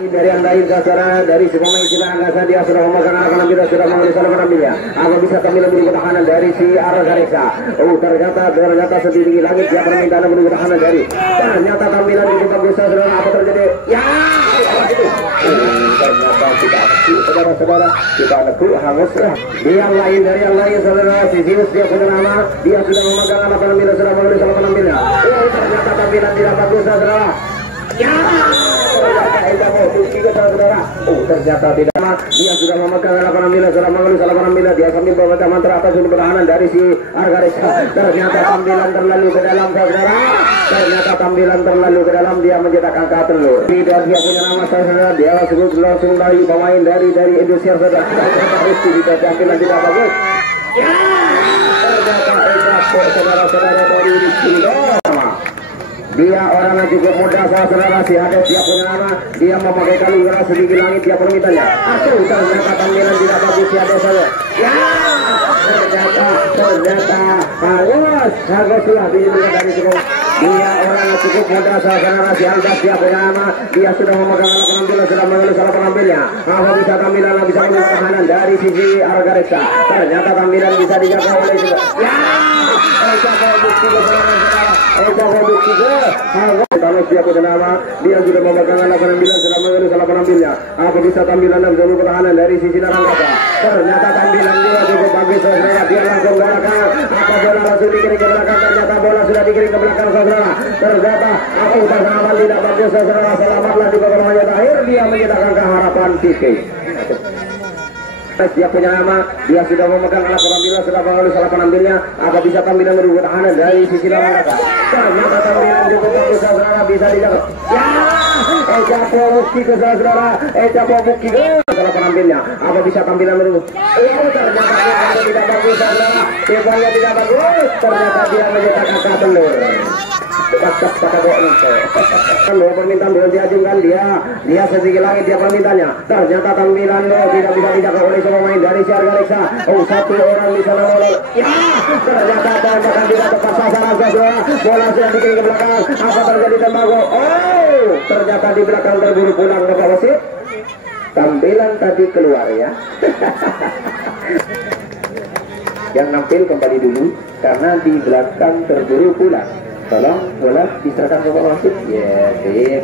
Dari yang lain saudara, dari si pemain Sinarangkasa, dia sudah memegang anak penampilan, sudah mengambil salah penampilannya. Apa bisa tampil lebih pertahanan dari si Argareksa? Ternyata setinggi langit dia permintaan menuju pertahanan dari. Ternyata tampilan itu bagus saudara, apa terjadi? Ya, itu. Ternyata tidak aktif saudara-saudara, kita neku hangus lah. Yang lain saudara, si Zeus dia punya nama, dia sudah memegang anak penampilan, sudah mengambil salah penampilannya. Ternyata tampilan tidak bagus saudara. Ya. Ternyata tidak. Dia sudah memegang anak penampilan, sudah mengambil salah penampilan. Dia sambil membaca mantra atas untuk pertahanan dari si Argareksa. Ternyata tampilan terlalu ke dalam saudara. Ternyata tampilan terlalu ke dalam, dia mencetak angka telur. Tidak, dia punya nama saudara. Dia langsung dari pemain dari Indonesia saudara. Tidak tampilan tidak bagus. Ya. Ternyata saudara-saudara dari Rizky. Dia orangnya cukup mudah saudara, si Hades dia punya nama, dia memakai kalung merah sedikit langit dia permintaannya. Ternyata tampilan tidak bagus si Hades saja. Ya, ternyata haruslah dilihat dari cukup. Dia orangnya cukup mudah saudara, si Hades dia punya nama, dia sudah memegang alat penampilan, sudah mengeluh salah penampilannya. Apa bisa tampilan bisa menjadi pertahanan dari sisi Argareksa. Ternyata tampilan bisa dijaga oleh si. Ya, kalau dia punya nama, dia sudah memegang anak penampilan, sudah mengeluh salah penampilannya. Apa bisa tampilan dan jalur pertahanan dari sisi Narangkasa? Ternyata tampilan dia cukup bagus saudara, dia langsung belakang. Apa bola langsung dikirim ke belakang? Ternyata bola sudah dikirim ke belakang saudara. Ternyata apa usaha tidak bagus saudara, selamatlah di babak remaja terakhir, dia menyatakan keharapan titik. Dia punya nama, dia sudah memegang alat penampilan, sudah mengeluh salah penampilannya. Apa bisa tampilan merupakan pertahanan dari sisi Narangkasa? Ternyata tampilan cukup bagus saudara, bisa dijaga. Ya, Ejapo Bukti ke saudara, Ejapo Bukti ke salah penampilannya. Apa bisa tampilan merupakan? Ternyata dia tidak bagus saudara, depannya tidak bagus. Ternyata dia mencetak angka telur. Dua permintaan belum diajukan, dia sedikit langit dia permintaannya. Ternyata tampilan tidak bisa dijaga oleh semua pemain dari si Argareksa. Satu orang di sana lolos. Ya, ternyata tembakan tidak tepat sasaran saudara. Bola sudah dikirim ke belakang. Apa terjadi tembak? Ternyata di belakang terburu pulang ke wasit. Tampilan tadi keluar ya. Yang nampil kembali dulu karena di belakang terburu pulang. Tolong bola diserahkan ke wasit. Ya, sip.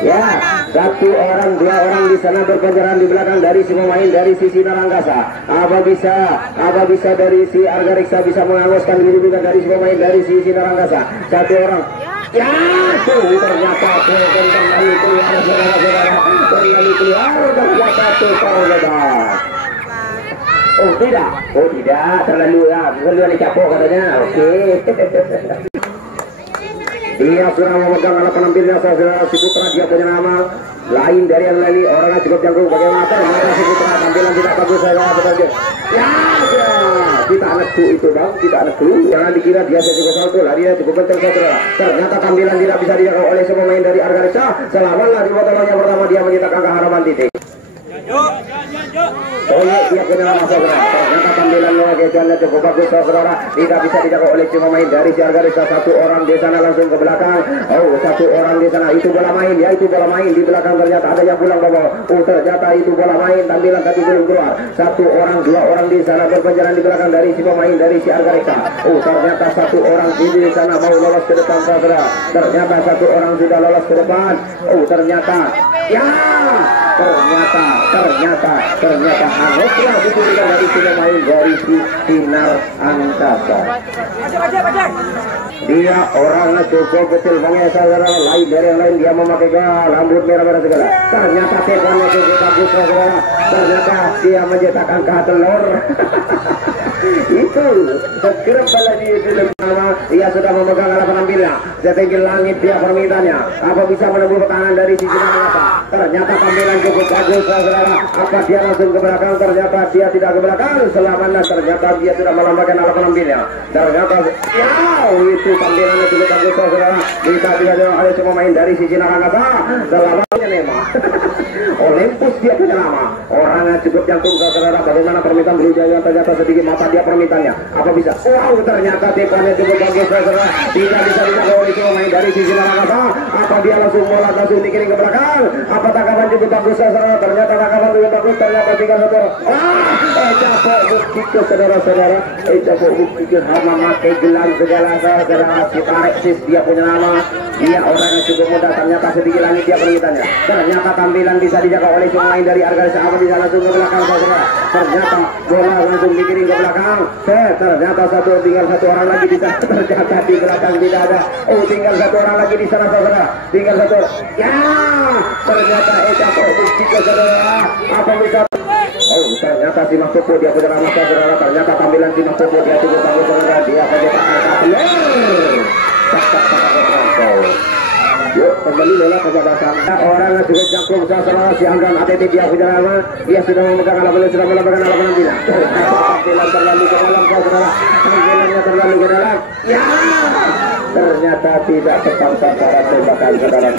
Ya, satu orang, dua orang di sana berpenjarahan di belakang dari si pemain dari sisi Narangkasa. Apa bisa dari si Argareksa bisa menghanguskan diri juga dari si pemain dari sisi Narangkasa. Satu orang. Ya, ternyata kembali keluar saudara-saudara. Kembali keluar ternyata tidak, terlalu capok katanya. Oke. Dia sudah memegang alat penampilannya saudara, si Putra dia punya nama lain dari yang lain, orangnya cukup jangkau bagaimana ternyata si Putra tampilan tidak bagus saudara sebagai. Ya, kita neku itu bang, kita neku. Jangan dikira dia cukup salto lah, dia cukup penting saudara. Ternyata tampilan tidak bisa dijaga oleh semua pemain dari Argareksa. Selamatlah di babak yang pertama dia mencetak angka harapan titik. Dia punya nama saudara. Ternyata tampilan gejalnya cukup bagus saudara. Tidak bisa dijaga oleh si pemain dari si Argareksa. Satu orang di sana langsung ke belakang. Satu orang di sana itu bola main ya, itu bola main di belakang ternyata ada yang pulang bawa. Ternyata itu bola main, tampilan tadi belum keluar. Satu orang, dua orang di sana berpenjarahan di belakang dari si pemain dari si Argareksa. Ternyata satu orang di sana mau lolos ke depan saudara. Ternyata satu orang sudah lolos ke depan. Ternyata ya, ternyata haruslah diberikan dari si pemain dari si Sinar Angkasa. Dia orangnya cukup kecil banget saudara, lain dari yang lain, dia memakai rambut merah-merah segala. Ternyata tekannya cukup bagus saudara. Ternyata dia mencetak angka telur. Itu segera lagi di nama dia sudah memegang alat penampilannya. Setinggi langit dia permintaannya. Apa bisa menembus pertahanan dari sisi Narangkasa? Ternyata tampilan cukup bagus saudara. Apa dia langsung ke belakang? Ternyata dia tidak ke belakang. Selamatlah, ternyata dia sudah melambaikan alat penampilannya. Ternyata ya, itu tampilannya cukup bagus saudara. Bisa dilihat oleh semua main dari sisi Narangkasa. Selamatnya memang. Olympus dia punya nama. Orangnya cukup jantung saudara. Bagaimana permintaan berujaya? Ternyata sedikit mata dia permintaannya. Apa bisa? Ternyata tekannya tampilannya cukup bagus saudara. Tidak bisa dijaga oleh pemain dari sisi Malakasa. Apa dia langsung bola langsung dikirim ke belakang? Apa tangkapan cukup bagus saudara? Ternyata tangkapan cukup bagus, ternyata 3-1. Capok bukti ke saudara-saudara. Capok bukti ke hama pakai gelang segala saudara. Si Alexis dia punya nama. Dia orang yang cukup muda, ternyata sedikit langit dia permintaannya. Ternyata tampilan bisa dijaga oleh pemain dari Argaris. Apa bisa langsung ke belakang saudara? Ternyata bola langsung dikirim ke belakang. Ternyata tinggal satu orang lagi di sana. Ternyata di belakang tidak ada. Oh, tinggal satu orang lagi di sana saudara. Tinggal satu. Ya, ternyata Capok bukti ke saudara. Apa bisa? Oh, ternyata si Mas Popo dia punya nama saudara. Ternyata tampilan si Mas Popo dia cukup bagus saudara. Dia pencetak angka. Yuk, kembali bola ke belakang. Orang yang cukup jangkung saudara. Si Anggan ATT dia punya nama. Dia sudah memegang alat sudah memegang alat penampilan. Tampilan terlalu ke dalam saudara. Tampilannya terlalu ke dalam. Ya, ternyata tidak tepat sasaran tembakan saudara.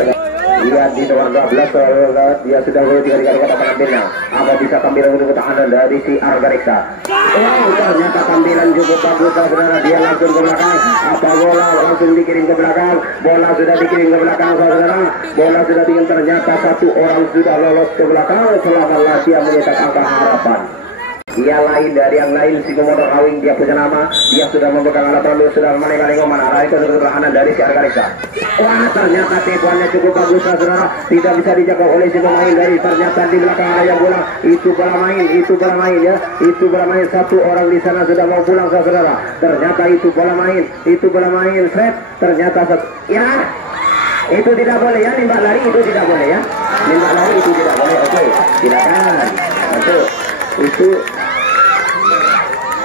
Dia di nomor 12 dia sudah gol 3 kali kata penampilannya. Apa bisa tampilan untuk pertahanan dari si Argareksa? Wow, ternyata tampilan cukup bagus saudara. Dia langsung ke belakang. Apa bola langsung dikirim ke belakang? Bola sudah dikirim ke belakang saudara. Bola sudah dikirim, ternyata satu orang sudah lolos ke belakang. Selamatlah dia menyetak angka harapan. Dia lain dari yang lain, si Komodo Rawing dia punya nama. Dia sudah memegang alat lalu sudah menengah-nengah mana arah itu untuk pertahanan dari si Argareksa. Wah, ternyata tembakannya cukup bagus saudara. Tidak bisa dijaga oleh si pemain dari, ternyata di belakang ada bola. Itu bola main ya. Itu bola main, satu orang di sana sudah mau pulang saudara. Ternyata itu bola main, set. Ternyata ya. Itu tidak boleh ya, nembak lari itu tidak boleh ya. Nembak lari itu tidak boleh. Oke, silakan. Itu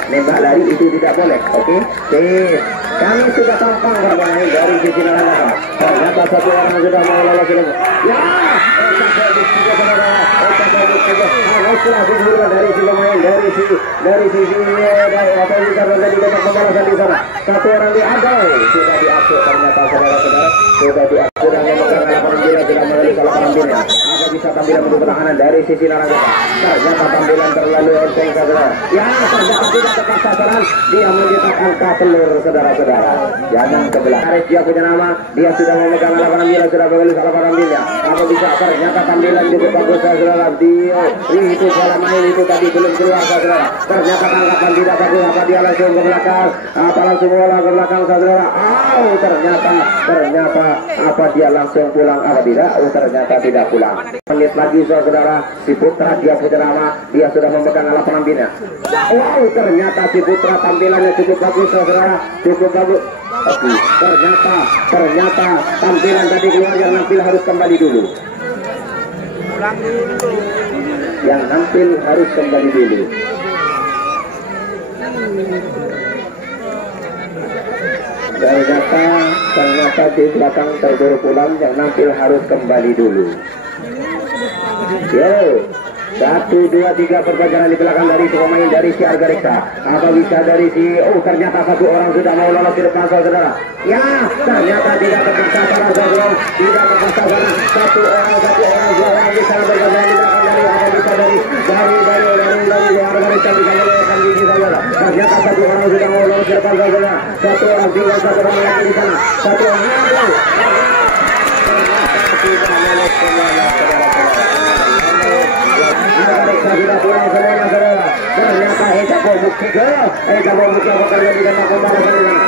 nembak lari itu tidak boleh. Oke. Kami sudah tampang bermain dari sisi Malakasa. Ternyata satu orang sudah mau lolos. Ya, dari si pemain dari sisi apa yang terjadi dengan pembalasan di sana. Satu orang diadau sudah diatur, ternyata saudara-saudara sudah diatur dan memegang penampilan sudah mengalami salah penampilannya. Apa bisa tampilan untuk pertahanan dari sisi Narangkota? Ternyata tampilan terlalu enteng saudara. Ya, ternyata tidak tepat sasaran. Dia mencetak angka telur saudara-saudara. Jangan sebelah. Aris dia punya nama. Dia sudah memegang alat penampilan sudah mengalami salah penampilannya. Apa bisa? Ternyata tampilan cukup bagus saudara. Dia itu bola main itu tadi belum keluar saudara. Ternyata tangkapan tidak bagus. Apa dia langsung ke belakang? Apa langsung bola ke belakang saudara? Ternyata apa dia langsung pulang? Apa tidak? Ternyata tidak pulang. Menit lagi saudara, si Putra dia punya nama. Dia sudah memegang alat penampilannya. Ternyata si Putra tampilannya cukup bagus saudara, cukup bagus. Tapi ternyata tampilan tadi keluar, yang nampil harus kembali dulu. Yang nampil harus kembali dulu. Ternyata di belakang terburu pulang, yang nampil harus kembali dulu. Yo, 1, 2, 3 perputaran di belakang dari si pemain dari si Argareksa. Apa bisa dari si ternyata satu orang sudah mau lolos ke depan saudara. Ya, ternyata tidak tepat sasaran saudara. Tidak tepat sasaran. Satu orang bisa bergabung di belakang dari apa bisa dari Argareksa bisa melewatkan gigi saudara. Ternyata satu orang sudah mau lolos ke depan saudara. Satu orang tinggal satu orang lagi di sana. Satu orang tidak lolos semuanya Argareksa sudah pulang semuanya saudara. Ternyata Capok bukti apa terjadi dengan pembalasan di sana.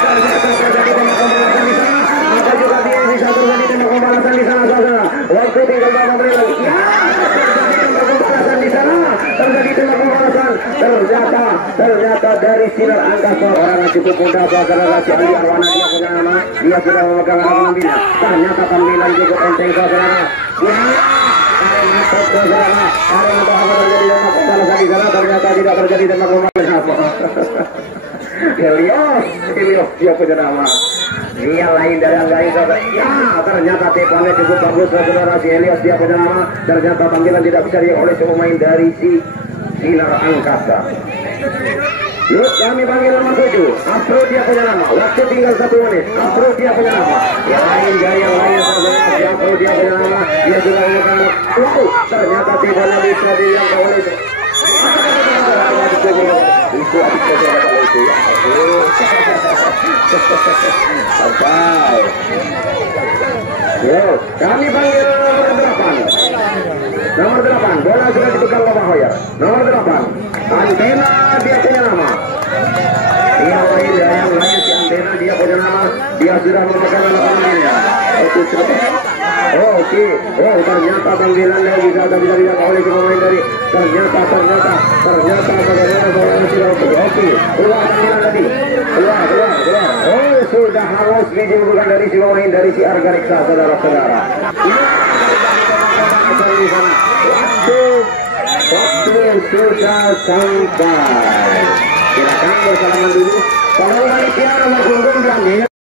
Ternyata terjadi dengan pembalasan di sana. Maka juga dia bisa terjadi dengan pembalasan di sana saudara. Waktu tinggal berapa menit lagi. Terjadi dengan pembalasan di sana. Terjadi dengan pembalasan. Ternyata dari sinar angkasa orang yang cukup muda saudara, si Ali Arwana dia punya nama. Dia sudah memegang alat penampilan. Ternyata tampilan cukup enteng saudara. Ternyata tidak terjadi dengan pembalasan apa. Helios dia punya nama. Dia lain dari yang lain saudara. Ya, ternyata tekannya cukup bagus saudara, si Helios dia punya nama. Ternyata tampilan tidak bisa dilihat oleh pemain dari si Sinar Angkasa. Yuk, kami panggil nomor 7. Afro dia punya nama. Waktu tinggal 1 menit. Afro dia punya nama. Yang lain dari yang lain saudara. Afro dia punya nama. Dia sudah memegang. Ternyata tidak bisa dilihat oleh Itu adik saya kalau itu ya. Sampai. Yo, kami panggil nomor 8. Nomor 8, bola sudah dipegang Bapak Hoyer. Nomor 8, Antena dia punya nama. Dia main yang lain si Antena dia punya nama. Dia sudah memegang nama panggilannya. Itu oke. Oh, ternyata panggilan yang bisa dilakukan oleh pemain dari ternyata bagaimana bola sudah oke. Keluar panggilan tadi. Keluar. Oh, sudah harus dibuka dari si pemain dari si Arga Reksa, saudara-saudara. Waktu sudah sampai. Silakan bersalaman dulu. Kalau balik ya nomor punggung belakang.